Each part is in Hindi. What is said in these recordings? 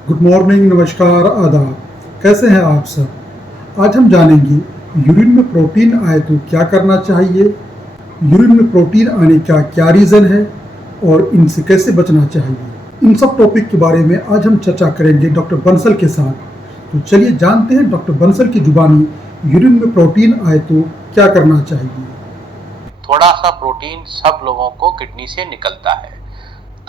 गुड मॉर्निंग, नमस्कार, आदाब। कैसे हैं आप सब? आज हम जानेंगे यूरिन में प्रोटीन आए तो क्या करना चाहिए, यूरिन में प्रोटीन आने का क्या रीज़न है और इनसे कैसे बचना चाहिए। इन सब टॉपिक के बारे में आज हम चर्चा करेंगे डॉक्टर बंसल के साथ। तो चलिए जानते हैं डॉक्टर बंसल की जुबानी यूरिन में प्रोटीन आए तो क्या करना चाहिए। थोड़ा सा प्रोटीन सब लोगों को किडनी से निकलता है।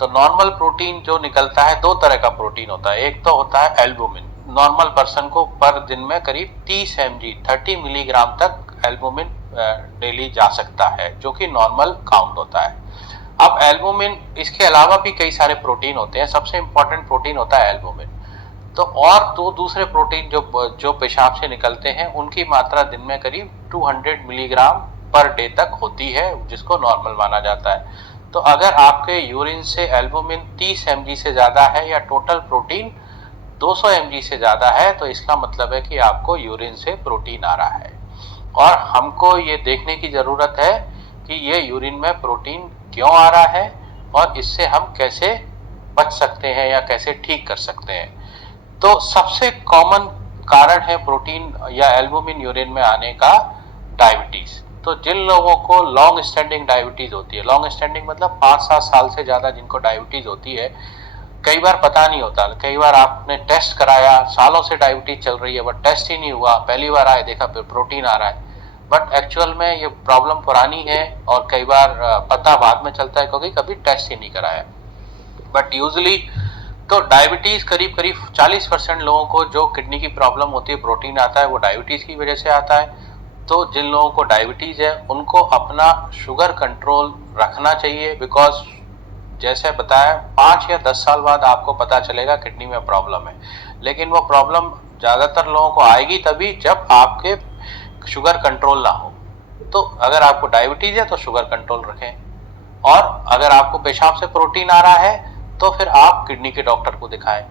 तो नॉर्मल प्रोटीन जो निकलता है, दो तरह का प्रोटीन होता है। एक तो होता है एल्बुमिन। नॉर्मल पर्सन को पर दिन में करीब 30 mg 30 मिलीग्राम तक एल्बुमिन डेली जा सकता है, जो कि नॉर्मल काउंट होता है। अब एल्बुमिन, इसके अलावा भी कई सारे प्रोटीन होते हैं, सबसे इंपॉर्टेंट प्रोटीन होता है एल्बुमिन। तो और दो दूसरे प्रोटीन जो जो पेशाब से निकलते हैं, उनकी मात्रा दिन में करीब 200 मिलीग्राम पर डे तक होती है, जिसको नॉर्मल माना जाता है। तो अगर आपके यूरिन से एल्बुमिन 30 mg से ज़्यादा है या टोटल प्रोटीन 200 mg से ज़्यादा है, तो इसका मतलब है कि आपको यूरिन से प्रोटीन आ रहा है। और हमको ये देखने की ज़रूरत है कि ये यूरिन में प्रोटीन क्यों आ रहा है और इससे हम कैसे बच सकते हैं या कैसे ठीक कर सकते हैं। तो सबसे कॉमन कारण है प्रोटीन या एल्बुमिन यूरिन में आने का, डायबिटीज। तो जिन लोगों को लॉन्ग स्टैंडिंग डायबिटीज होती है, लॉन्ग स्टैंडिंग मतलब 5-7 साल से ज्यादा जिनको डायबिटीज होती है, कई बार पता नहीं होता। कई बार आपने टेस्ट कराया, सालों से डायबिटीज चल रही है बट टेस्ट ही नहीं हुआ, पहली बार आए देखा प्रोटीन आ रहा है, बट एक्चुअल में ये प्रॉब्लम पुरानी है और कई बार पता बाद में चलता है क्योंकि कभी टेस्ट ही नहीं कराया। बट यूजली तो डायबिटीज करीब करीब 40% लोगों को जो किडनी की प्रॉब्लम होती है, प्रोटीन आता है, वो डायबिटीज की वजह से आता है। तो जिन लोगों को डायबिटीज है उनको अपना शुगर कंट्रोल रखना चाहिए, बिकॉज जैसे बताया 5 या 10 साल बाद आपको पता चलेगा किडनी में प्रॉब्लम है। लेकिन वो प्रॉब्लम ज्यादातर लोगों को आएगी तभी जब आपके शुगर कंट्रोल ना हो। तो अगर आपको डायबिटीज है तो शुगर कंट्रोल रखें, और अगर आपको पेशाब से प्रोटीन आ रहा है तो फिर आप किडनी के डॉक्टर को दिखाएं।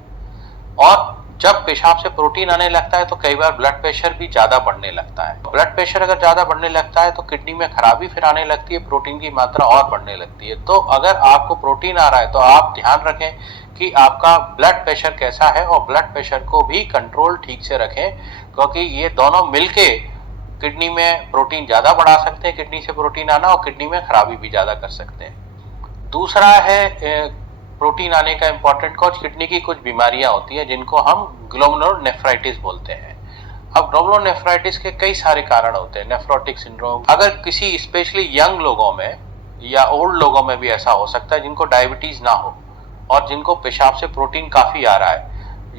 और जब पेशाब से प्रोटीन आने लगता है तो कई बार ब्लड प्रेशर भी ज्यादा बढ़ने लगता है। ब्लड प्रेशर अगर ज्यादा बढ़ने लगता है तो किडनी में खराबी फिर आने लगती है, प्रोटीन की मात्रा और बढ़ने लगती है। तो अगर आपको प्रोटीन आ रहा है तो आप ध्यान रखें कि आपका ब्लड प्रेशर कैसा है, और ब्लड प्रेशर को भी कंट्रोल ठीक से रखें, क्योंकि ये दोनों मिलके किडनी में प्रोटीन ज्यादा बढ़ा सकते हैं, किडनी से प्रोटीन आना, और किडनी में खराबी भी ज्यादा कर सकते हैं। दूसरा है प्रोटीन आने का इंपॉर्टेंट कॉज, किडनी की कुछ बीमारियां होती हैं जिनको हम ग्लोमेरुलोनेफ्राइटिस बोलते हैं। अब ग्लोमेरुलोनेफ्राइटिस के कई सारे कारण होते हैं। नेफ्रोटिक सिंड्रोम, अगर किसी स्पेशली यंग लोगों में या ओल्ड लोगों में भी ऐसा हो सकता है जिनको डायबिटीज ना हो और जिनको पेशाब से प्रोटीन काफी आ रहा है।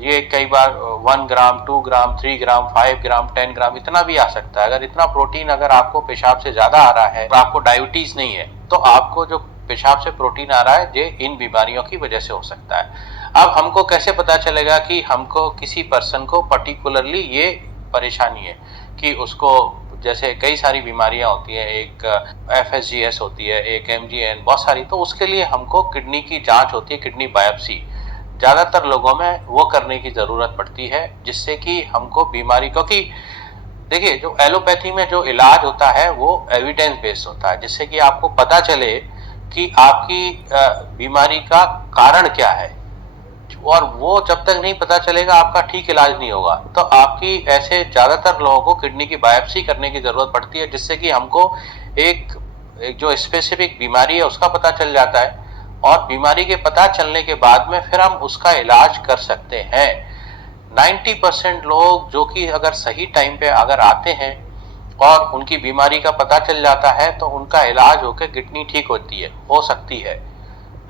ये कई बार 1 ग्राम, 2 ग्राम, 3 ग्राम, 5 ग्राम, 10 ग्राम, इतना भी आ सकता है। अगर इतना प्रोटीन अगर आपको पेशाब से ज्यादा आ रहा है और आपको डायबिटीज नहीं है, तो आपको जो पेशाब से प्रोटीन आ रहा है ये इन बीमारियों की वजह से हो सकता है। अब हमको कैसे पता चलेगा कि हमको किसी पर्सन को पर्टिकुलरली ये परेशानी है, कि उसको, जैसे कई सारी बीमारियां होती है, एक FSGS होती है, एक MGN, बहुत सारी। तो उसके लिए हमको किडनी की जांच होती है, किडनी बायोप्सी ज्यादातर लोगों में वो करने की जरूरत पड़ती है, जिससे कि हमको बीमारी, क्योंकि देखिए जो एलोपैथी में जो इलाज होता है वो एविडेंस बेस्ड होता है, जिससे कि आपको पता चले कि आपकी बीमारी का कारण क्या है। और वो जब तक नहीं पता चलेगा आपका ठीक इलाज नहीं होगा। तो आपकी ऐसे ज्यादातर लोगों को किडनी की बायोप्सी करने की जरूरत पड़ती है, जिससे कि हमको एक, एक जो स्पेसिफिक बीमारी है उसका पता चल जाता है, और बीमारी के पता चलने के बाद में फिर हम उसका इलाज कर सकते हैं। 90% लोग जो कि अगर सही टाइम पे अगर आते हैं और उनकी बीमारी का पता चल जाता है तो उनका इलाज होकर किडनी ठीक होती है, हो सकती है।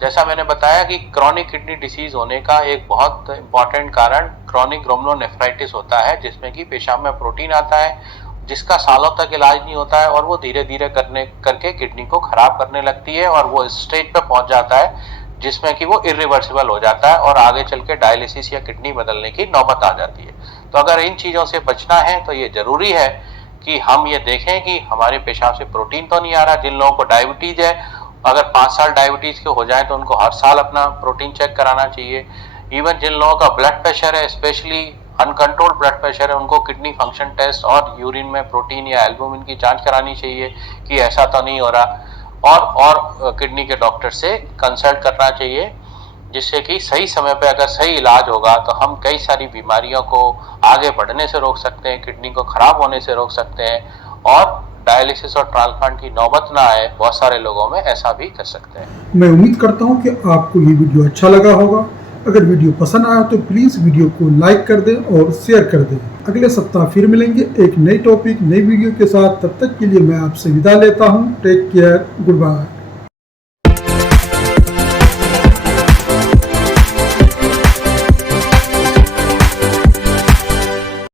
जैसा मैंने बताया कि क्रॉनिक किडनी डिसीज होने का एक बहुत इंपॉर्टेंट कारण क्रॉनिक ग्लोमेरुलोनेफ्राइटिस होता है, जिसमें कि पेशाब में प्रोटीन आता है, जिसका सालों तक इलाज नहीं होता है, और वो धीरे धीरे करके किडनी को खराब करने लगती है, और वो स्टेज पे पहुंच जाता है जिसमें कि वो इरिवर्सिबल हो जाता है और आगे चल के डायलिसिस या किडनी बदलने की नौबत आ जाती है। तो अगर इन चीजों से बचना है तो ये जरूरी है कि हम ये देखें कि हमारे पेशाब से प्रोटीन तो नहीं आ रहा। जिन लोगों को डायबिटीज है, अगर 5 साल डायबिटीज के हो जाए तो उनको हर साल अपना प्रोटीन चेक कराना चाहिए। इवन जिन लोगों का ब्लड प्रेशर है, स्पेशली अनकंट्रोल्ड ब्लड प्रेशर है, उनको किडनी फंक्शन टेस्ट और यूरिन में प्रोटीन या एल्बुमिन की जांच करानी चाहिए कि ऐसा तो नहीं हो रहा, और किडनी के डॉक्टर से कंसल्ट करना चाहिए। जिससे कि सही समय पे अगर सही इलाज होगा तो हम कई सारी बीमारियों को आगे बढ़ने से रोक सकते हैं, किडनी को खराब होने से रोक सकते हैं और डायलिसिस और ट्रांसप्लांट की नौबत ना आए, बहुत सारे लोगों में ऐसा भी कर सकते हैं। मैं उम्मीद करता हूँ कि आपको ये वीडियो अच्छा लगा होगा। अगर वीडियो पसंद आया तो प्लीज़ वीडियो को लाइक कर दें और शेयर कर दें। अगले सप्ताह फिर मिलेंगे एक नई टॉपिक, नई वीडियो के साथ। तब तक के लिए मैं आपसे विदा लेता हूँ। Take care, good bye.